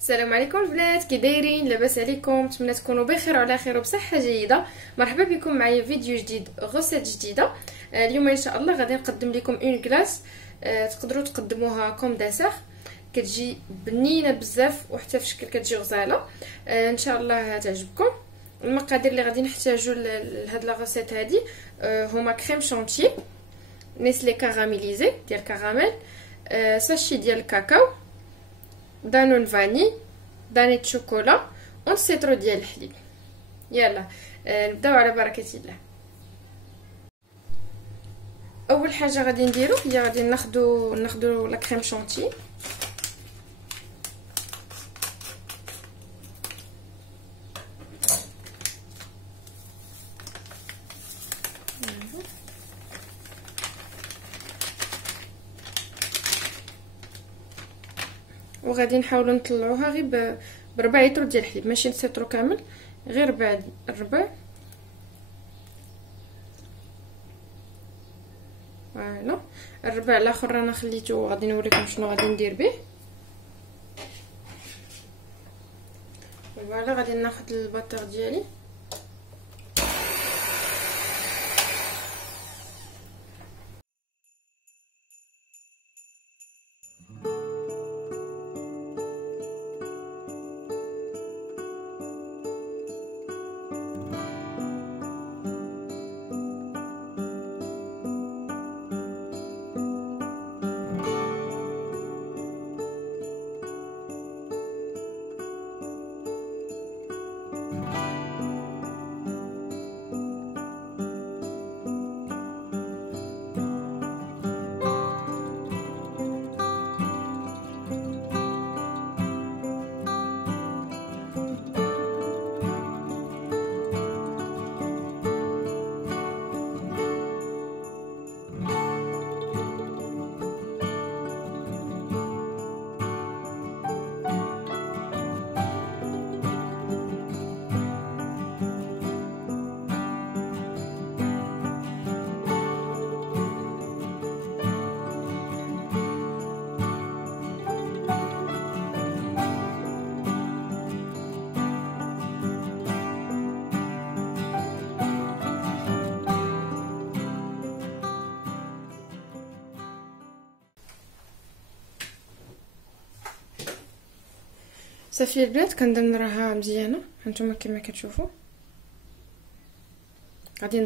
السلام عليكم البنات، كي دايرين؟ لاباس عليكم؟ نتمنى تكونوا بخير وعلى خير وبصحه جيده. مرحبا بكم معايا فيديو جديد، غوسيت جديده. اليوم ان شاء الله غادي نقدم لكم اون كلاس تقدروا تقدموها كوم داسير، كتجي بنينه بزاف وحتى في شكل كتجي غزاله. ان شاء الله تعجبكم. المقادير اللي غادي نحتاجو لهاد لا غوسيت هادي هما كريم شونتي، نيسلي كاراميليزي ديال كراميل، ساشي ديال الكاكاو، دانون فاني، دانيت شوكولا، ونسيترو ديال الحليب. يلا نبداو على بركه الله. اول حاجه غادي نديرو هي غادي ناخدو لا كريم شونتي. وغادي نحاولوا نطلعوها غير بربع لتر ديال الحليب، ماشي نسيطرو كامل، غير ربع. فوالا الربع الاخر انا خليته، غادي نوريكم شنو غادي ندير به. فوالا غادي ناخذ الباتور ديالي، صافي البنات كنظن راها مزيانه. هانتوما كما كتشوفوا غادي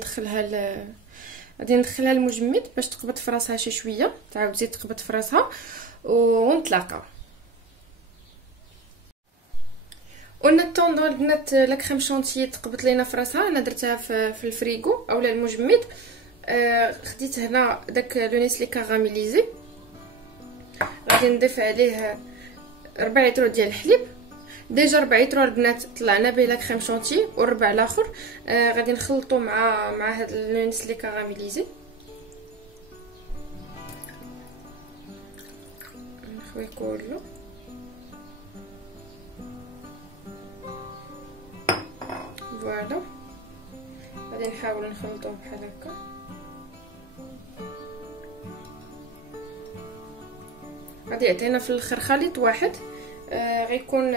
ندخلها المجمد باش تقبض في راسها شي شويه، تعاود تزيد تقبض في راسها ونتلاقاو. ونتوندو البنات لا كريم شونتي تقبط لينا في راسها. انا درتها في الفريغو اولا المجمد. خديت هنا داك لو نيسلي كاراميليزي، غادي نضيف عليه 4 لتر ديال الحليب. ديجا 4 لتر البنات طلعنا به لا كريم شونتي، والربع الاخر غادي نخلطو مع هاد لو نيسلي كاراميليزي. نخوي كله. فوالا غادي نحاول نخلطوه بحال هكا. غادي يعطينا في الاخر خليط واحد غيكون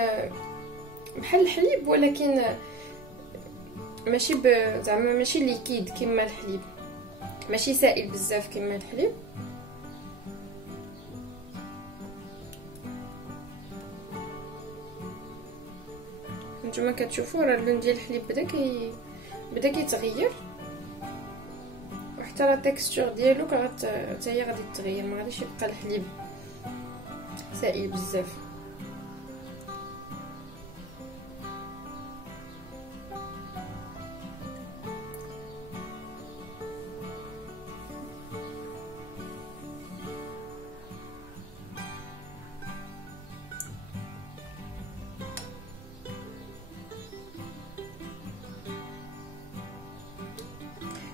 بحال الحليب، ولكن ماشي زعما ماشي ليكيد كما الحليب، ماشي سائل بزاف كما الحليب. نتوما كتشوفوا راه اللون ديال الحليب بدا كيتغير، وحتى لا تيكستور ديالو حتى هي غادي تتغير، ما غاديش يبقى الحليب سائل بزاف.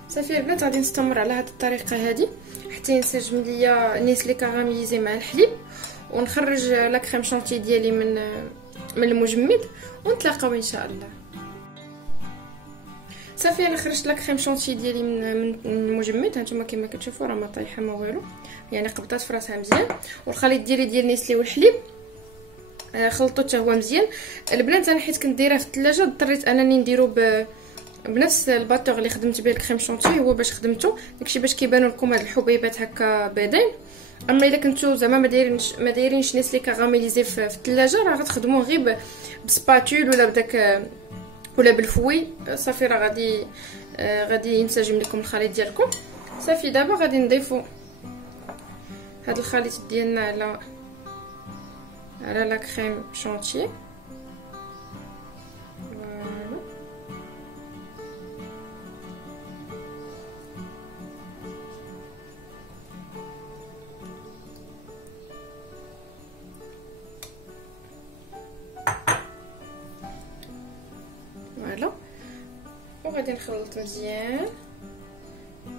صافي البنات غادي نستمر على هذه الطريقه هذه حتى ينسجم ليا نيسلي كاراميليزي مع الحليب، ونخرج لا كريم شونتي ديالي من المجمد، ونتلاقاو ان شاء الله. صافي انا خرجت لا كريم شونتي ديالي من المجمد. هانتوما كما كتشوفوا راه ما طايحه ما والو، يعني قبطات في راسها مزيان. والخليط ديالي ديال نيسلي والحليب خلطو حتى هو مزيان. البنات انا حيت كنت دايره في الثلاجه اضطريت انني نديرو بنفس الباتور اللي خدمت به الكريم شونتي، هو باش خدمته داكشي باش كيبانوا لكم هاد الحبيبات هكا بيضين. اما الا كنتو زعما ما دايرينش نيس لي كاراميليزي في الثلاجه، راه غتخدموه غير بسباتول ولا بداك ولا بالفوي صافي، راه غادي ينسجم لكم الخليط ديالكم. صافي دابا غادي نضيفوا هاد الخليط ديالنا على لا كريم شونتي. فوالا وغادي نخلط مزيان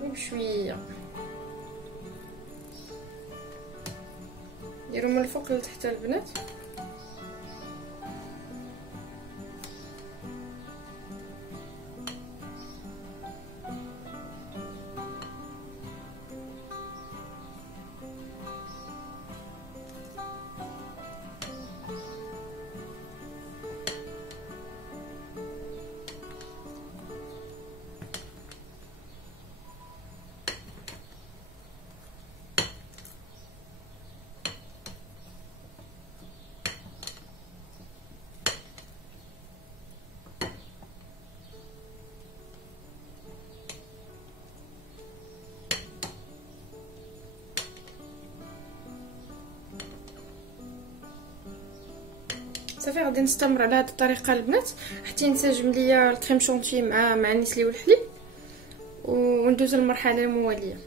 وبشويه، ديروا من الفوق لتحت البنات. صافي غادي نستمر على هذه الطريقه البنات حتى ينسجم ليا الكريم شونتي مع النسلي والحليب، وندوز للمرحله المواليه.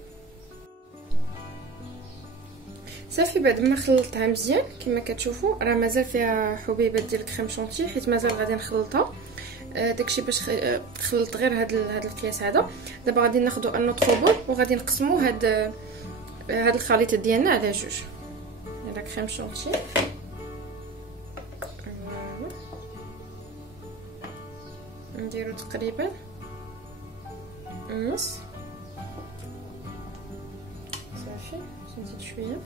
صافي بعد ما خلطتها مزيان كما كتشوفوا راه مازال فيها حبيبات ديال الكريم شونتي، حيت مازال غادي نخلطها. داكشي باش تخلط غير هاد القياس هذا. دابا غادي ناخذوا ان نوتر بول وغادي نقسموا هاد الخليط ديالنا على جوج. هذا كريم شونتي نديرو تقريبا نص. صافي نزيد شويه.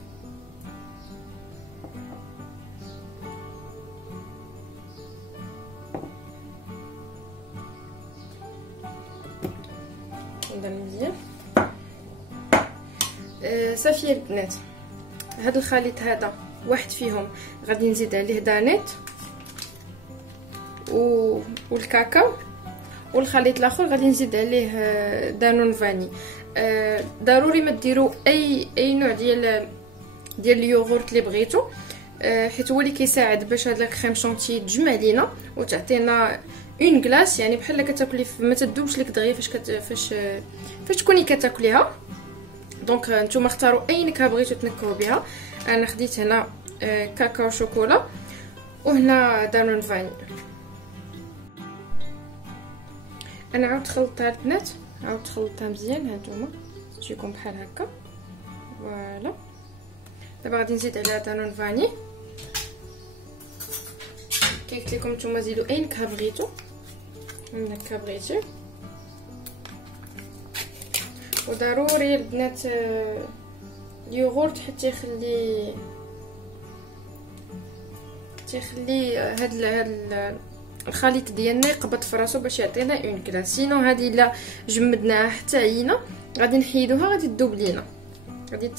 ندير مزيان. صافي البنات هاد الخليط هذا واحد فيهم غادي نزيد عليه دانيت والكاكاو، والخليط الاخر غادي نزيد عليه دانون فاني. ضروري ما ديروا اي نوع ديال اليوغورت اللي بغيتو، حيت هو اللي كيساعد باش هاد الكريم شونتي تجمع لينا وتعطينا اون كلاص، يعني بحال كتاكلي ما تذوبش لك دغيا فاش تكوني كتاكليها. دونك نتوما اختاروا اي نكهه بغيتو تنكهوا بها. انا خديت هنا كاكاو شوكولا وهنا دانون فاني. انا عاود خلطتها البنات، عاود خلطتها مزيان هانتوما تجيكم بحال هكا. فوالا دابا غادي نزيد عليها دانون فاني. كي قلت لكم نتوما زيدوا اي نكهه بغيتو، النكهه بغيتي. وضروري البنات اليوغورت حتى يخلي هاد الخليط ديالنا يقبض في راسو باش يعطينا اون كلاص. سينو هذه الا جمدناها حتى عينا غادي نحيدوها غادي تذوب لينا، غادي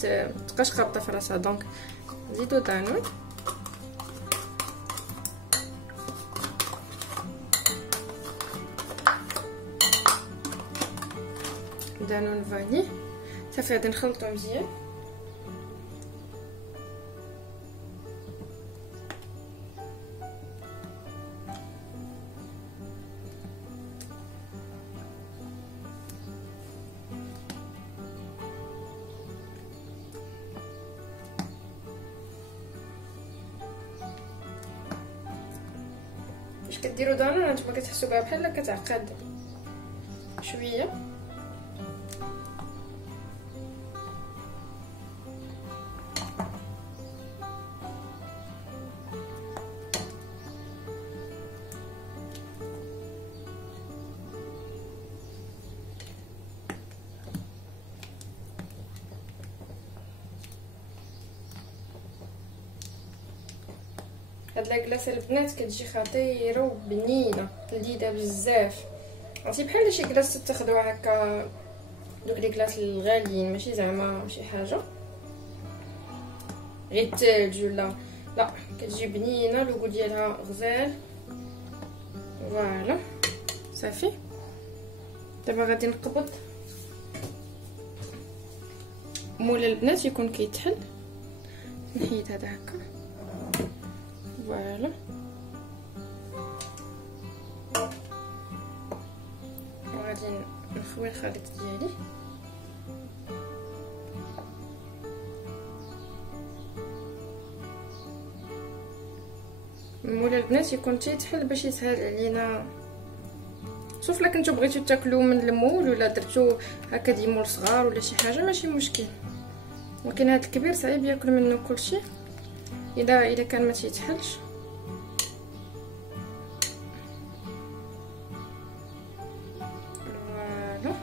تبقاش قابطه في راسها. دونك نزيدو دانون فاني. صافي غادي نخلطو مزيان. فاش كديروا دانون نتوما كتحسوا بها بحال كتعقد شويه. هاد لاكلاص البنات كتجي خطيره وبنينه لذيذه بزاف. عرفتي بحال شي كلاص تاخدوها هكا دوك لي كلاص الغاليين، ماشي زعما شي حاجه غير الثلج ولا لا، كتجي بنينه اللوغو ديالها غزال. فوالا صافي. دابا غادي نقبض مولا البنات يكون كيتحل. نحيد هذا هكا. فوالا وغادي نخوي الخليط ديالي. مولا البنات يكون تيتحل باش يسهل علينا. شوف لا كنتو بغيتو تاكلوا من المول ولا درتو هكا دي مول صغار ولا شي حاجه ماشي مشكل، ولكن هذا الكبير صعيب ياكل منه كلشي اذا كان ما تيتحلش. فوالا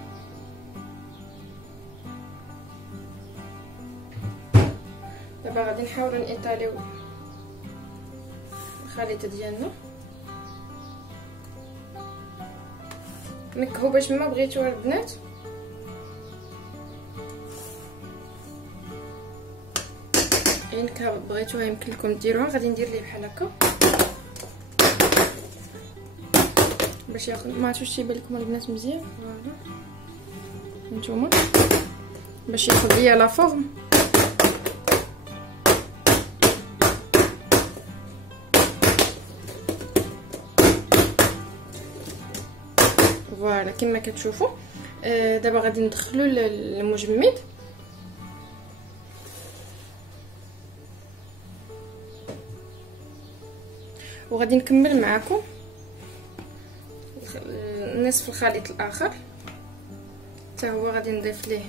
دابا غادي نحاولوا نيطاليو الخليط ديالنا، نكهو باش ما بغيتوها البنات. النكهه بغيتوها يمكن لكم ديروها. غادي ندير ليه بحال هكا باش ياخذ، ما عرفتش يبان لكم البنات مزيان. فوالا نتوما باش ياخذ ليا لا فورم. فوالا كما كتشوفوا. دابا غادي ندخلوا المجمد. وغادي نكمل معكم نصف الخليط الاخر حتى هو غادي نضيف ليه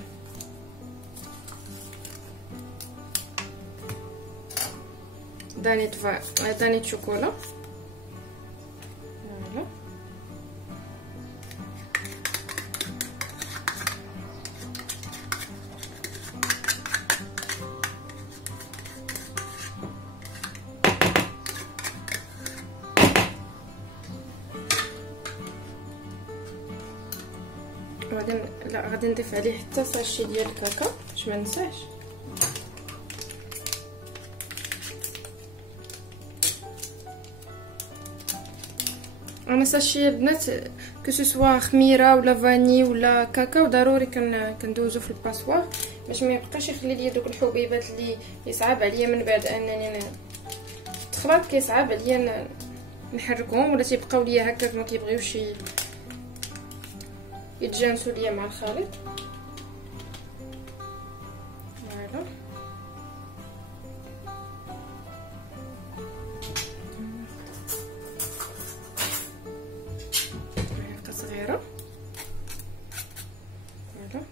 دانيت شوكولا. فوالا غادي نضيف عليه حتى ساشي ديال الكاكا باش ما ننساش. انا ساشي البنات كسوا خميره ولا فاني ولا كاكاو ضروري كندوزو في الباسوار باش ما يبقاش يخلي ليا دوك الحبيبات اللي يصعب عليا من بعد انني التخلاط كيصعب عليا نحركهم ولا تيبقاو ليا هكاك ما كيبغيوش يتجانسوا ليا مع الخليط. فوالا معلقه صغيره. فوالا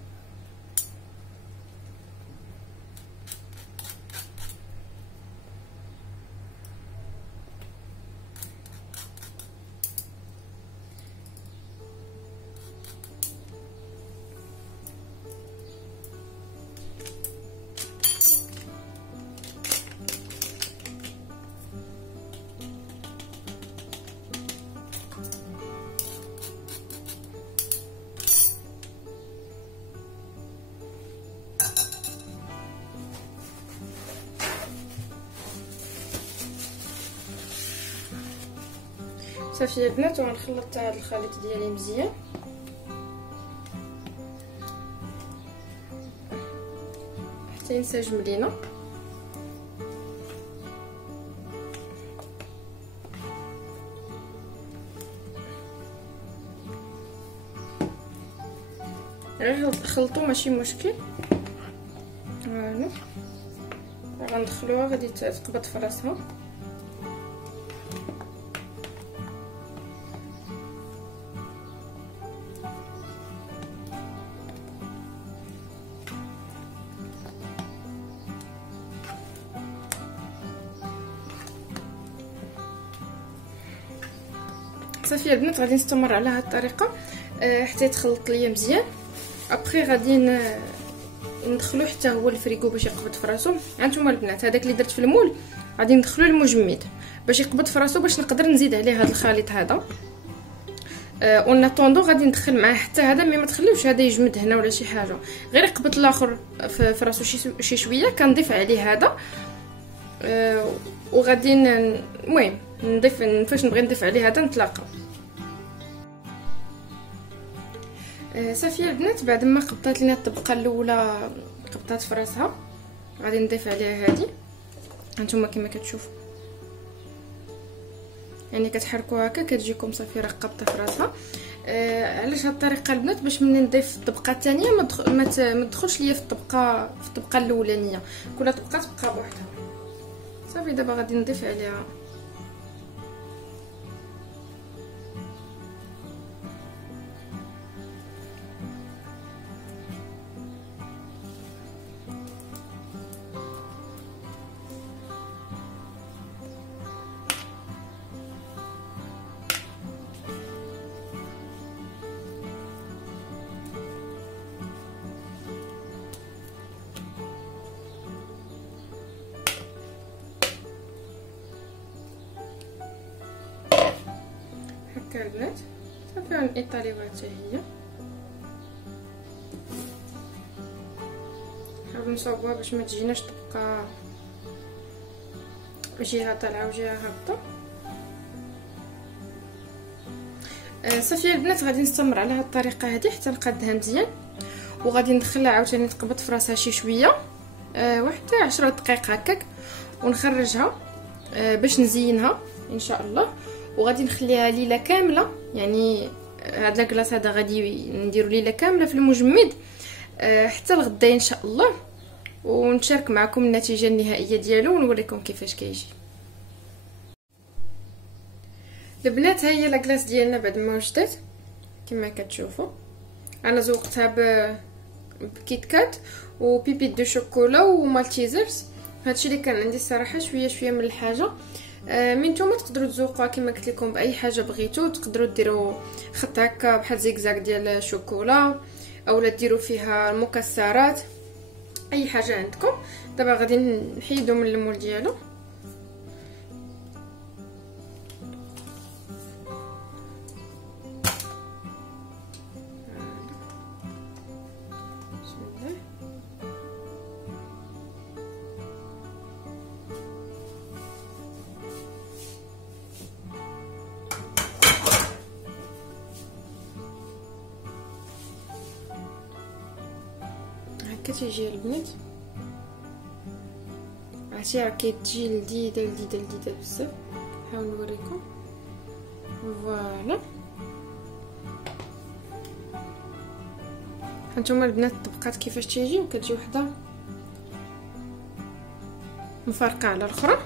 صافي البنات. وغنخلط هذا الخليط ديالي مزيان. حتى ينسجم لينا. غير خلطو ماشي مشكل. فوالا غندخلوها غادي تقبض في راسها. صافي البنات غادي نستمر على هذه الطريقه حتى يتخلط ليا مزيان. ابخي غادي ندخلو حتى هو الفريغو باش يقبض في راسو. هانتوما البنات هذاك اللي درت في المول غادي ندخلو المجمد باش يقبض في راسو، باش نقدر نزيد عليه هذا الخليط هذا. اون اتوندو غادي ندخل معاه حتى هذا، مي ما تخليوش هذا يجمد هنا ولا شي حاجه، غير يقبض الاخر في راسو شي شويه. كنضيف عليه هذا وغادي المهم نضيف فاش نبغي نضيف عليه هذا نتلاقاو. صافي البنات، بعد ما قبطات لينا الطبقه الاولى قبطات في راسها، غادي نضيف عليها هذه. هانتوما كما كتشوفوا يعني كتحركوا هكا كتجيكم صافي راه قابطه في راسها. علاش هاد الطريقه البنات؟ باش ملي نضيف الطبقه الثانيه ما تدخلش ليا في الطبقه الاولانيه، كل طبقه تبقى بوحدها. صافي دابا غادي نضيف عليها هكا البنات. صافي غنطيطاليوها حتى هي، نحاولوا نصاوبوها باش ما تجيناش تبقى جهه طالعه وجهه هابطه. صافي البنات، غادي نستمر على هاد الطريقه هذه حتى نقادها مزيان، وغادي ندخلها عاوتاني تقبض في راسها شي شويه، واحد 10 دقائق هكاك، ونخرجها باش نزينها ان شاء الله. وغادي نخليها ليله كامله، يعني هاد لاكلاص هذا غادي نديرو ليله كامله في المجمد حتى الغدا ان شاء الله، ونشارك معكم النتيجه النهائيه ديالو ونوريكم كيفاش كيجي. البنات، ها هي لاكلاص ديالنا بعد ما وجدت كما كتشوفوا. انا زوقتها بكيت كات وبيبيت دو شوكولا ومالتيزرز. هادشي اللي كان عندي الصراحه شويه من الحاجه. من نتوما تقدروا تذوقوها كما قلت لكم باي حاجه بغيتو. تقدروا ديروا خط هكا بحال زيكزاك ديال الشوكولا، اولا ديروا فيها المكسرات، اي حاجه عندكم. دابا غادي نحيدو من المول ديالو. كتجي البنات، عرفتي راه كتجي لذيذه بزاف. نحاول نوريكم. فوالا، هانتوما البنات الطبقات كيفاش تيجي، وكتجي وحده مفارقه على الاخرى.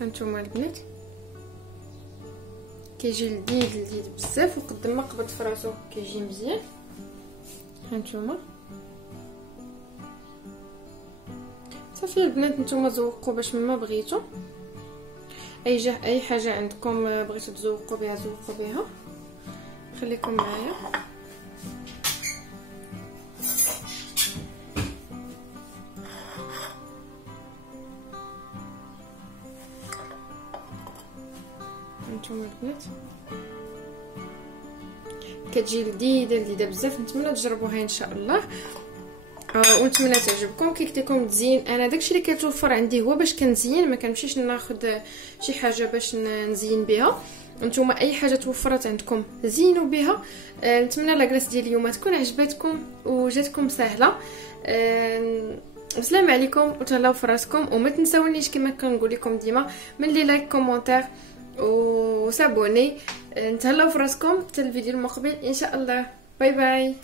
هانتوما البنات كيجي لذيذ بزاف، وقد ما قبض في راسو كيجي مزيان. هانتوما صافي البنات، نتوما ذوقوا باش ما بغيتو اي حاجه عندكم بغيتو تذوقوا بها ذوقوا بها. خليكم معايا. هانتوما البنات كتجي لذيذه بزاف. نتمنى تجربوها ان شاء الله، ونتمنى تعجبكم. كي قلت لكم تزين، انا داكشي اللي كيتوفر عندي هو باش كنزين، ما كنمشيش ناخذ شي حاجه باش نزين بها. نتوما اي حاجه توفرت عندكم زينوا بها. نتمنى لاكلاص ديال اليوم تكون عجبتكم وجاتكم سهله. والسلام عليكم وتهلاو في راسكم، وما تنساونيش كما كنقول لكم ديما من لي لايك كومونتير وسابوني. نتهلاو في راسكم حتى الفيديو المقبل ان شاء الله. باي باي.